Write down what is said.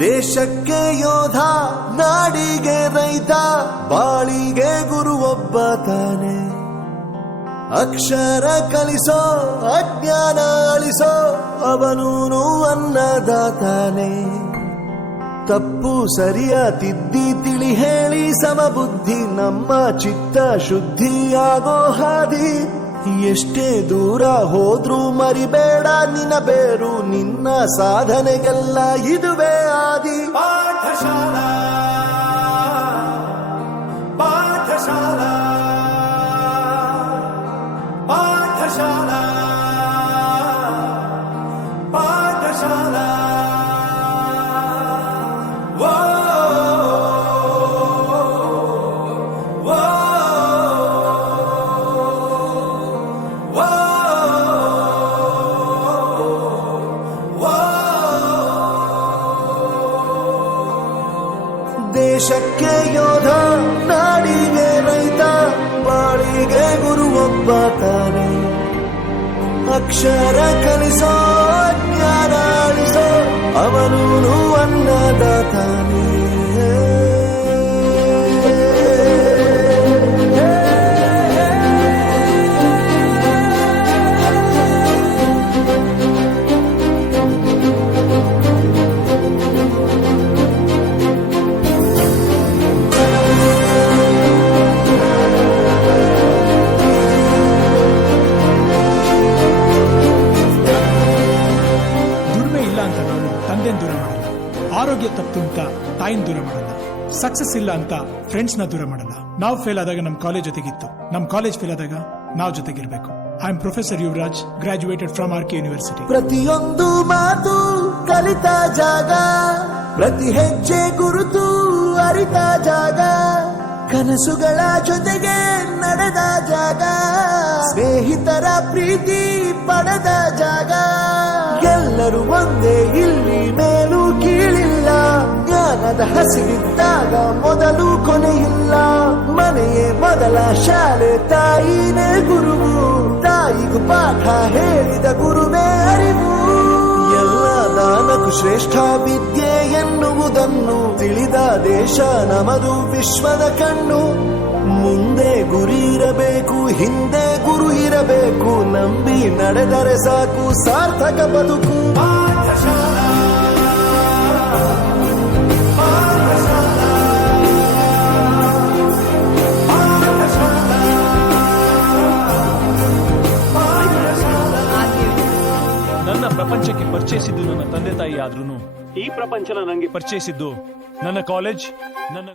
ದೇಶಕ್ಕೆ ಯೋಧ, ನಾಡಿಗೆ ರೈತ, ಬಾಳಿಗೆ ಗುರು ಒಬ್ಬ ತಾನೆ. ಅಕ್ಷರ ಕಲಿಸೋ, ಅಜ್ಞಾನ ಅಳಿಸೋ, ಅವನೂನು ಅನ್ನದಾತಾನೆ. ತಪ್ಪು ಸರಿಯ ತಿದ್ದಿ ತಿಳಿ ಹೇಳಿ ಸಮಬುದ್ಧಿ ನಮ್ಮ ಚಿತ್ತ ಶುದ್ಧಿಯಾಗೋ ಹಾದಿ. ಎಷ್ಟೇ ದೂರ ಹೋದ್ರೂ ಮರಿಬೇಡ ನಿನ್ನ ಬೇರು, ನಿನ್ನ ಸಾಧನೆಗೆಲ್ಲ ಇದುವೇ ಆದಿ. ಪಾಠಶಾಲಾ ಪಾಠಶಾಲಾ ಪಾಠಶಾಲಾ ಪಾಠಶಾಲಾ. ದೇಶಕ್ಕೆ ಯೋಧ, ನಾಡಿಗೆ ರೈತ, ಬಾಳಿಗೆ ಗುರು ಒಬ್ಬ ತಾನೆ. ಅಕ್ಷರ ಕಲಿಸೋ, ಜ್ಞಾನ ಅಳಿಸೋ, ಅವನೂನು ಅನ್ನದಾತಾನೆ. ತಂದೆನ್ ದೂರ ಮಾಡಲ್ಲ, ಆರೋಗ್ಯ ತಪ್ಪು ಅಂತ ತಾಯಿನ ದೂರ ಮಾಡಲ್ಲ, ಸಕ್ಸಸ್ ಇಲ್ಲ ಅಂತ ಫ್ರೆಂಡ್ಸ್ ನ ದೂರ ಮಾಡಲ್ಲ. ನಾವು ಫೇಲ್ ಆದಾಗ ನಮ್ ಕಾಲೇಜ್ ಜೊತೆಗಿತ್ತು, ನಮ್ ಕಾಲೇಜ್ ಫೇಲ್ ಆದಾಗ ನಾವು ಜೊತೆಗಿರ್ಬೇಕು. I am professor Yuvraj, graduated from RK University. ಪ್ರತಿಯೊಂದು ಮಾತು ಕಲಿತ ಜಾಗ, ಪ್ರತಿ ಹೆಜ್ಜೆ ಗುರುತು ಅರಿತ ಜಾಗ, ಕನಸುಗಳ ಜೊತೆಗೆ ನಡೆದ ಜಾಗ, ಸ್ನೇಹಿತರ ಪ್ರೀತಿ ಪಡೆದ ಜಾಗ. ಎಲ್ಲರೂ ಒಂದೇ, ಇಲ್ಲಿ ಮೇಲೂ ಕೀಳಿಲ್ಲ, ಜ್ಞಾನದ ಹಸಿವಿದ್ದಾಗ ಮೊದಲು ಕೊನೆಯಿಲ್ಲ. ಮನೆಯೇ ಮೊದಲ ಶಾಲೆ, ತಾಯಿನೇ ಗುರುವು, ತಾಯಿಗೂ ಪಾಠ ಹೇಳಿದ ಗುರುವೇ ಅರಿವು. ಎಲ್ಲ ದಾನಕ್ಕೂ ಶ್ರೇಷ್ಠ ವಿದ್ಯೆ ಎನ್ನುವುದನ್ನು ತಿಳಿದ ದೇಶ ನಮದು, ವಿಶ್ವದ ಕಣ್ಣು. ಮುಂದೆ ಗುರಿ ಇರಬೇಕು, ಹಿಂದೆ ಗುರು ಇರಬೇಕು, ನಂಬಿ ನಡೆದರೆ ಸಾಕು ಸಾರ್ಥಕ ಬದುಕು. ಪಾಠಶಾಲಾ ಪಾಠಶಾಲಾ ಪಾಠಶಾಲಾ ಪಾಠಶಾಲಾ. ನನ್ನ ಪ್ರಪಂಚಕ್ಕೆ ಪರಿಚಯಿಸಿದ್ದು ನನ್ನ ತಂದೆ ತಾಯಿ ಆದ್ರೂ ಈ ಪ್ರಪಂಚನ ನನಗೆ ಪರಿಚಯಿಸಿದ್ದು ನನ್ನ ಕಾಲೇಜ್, ನನ್ನ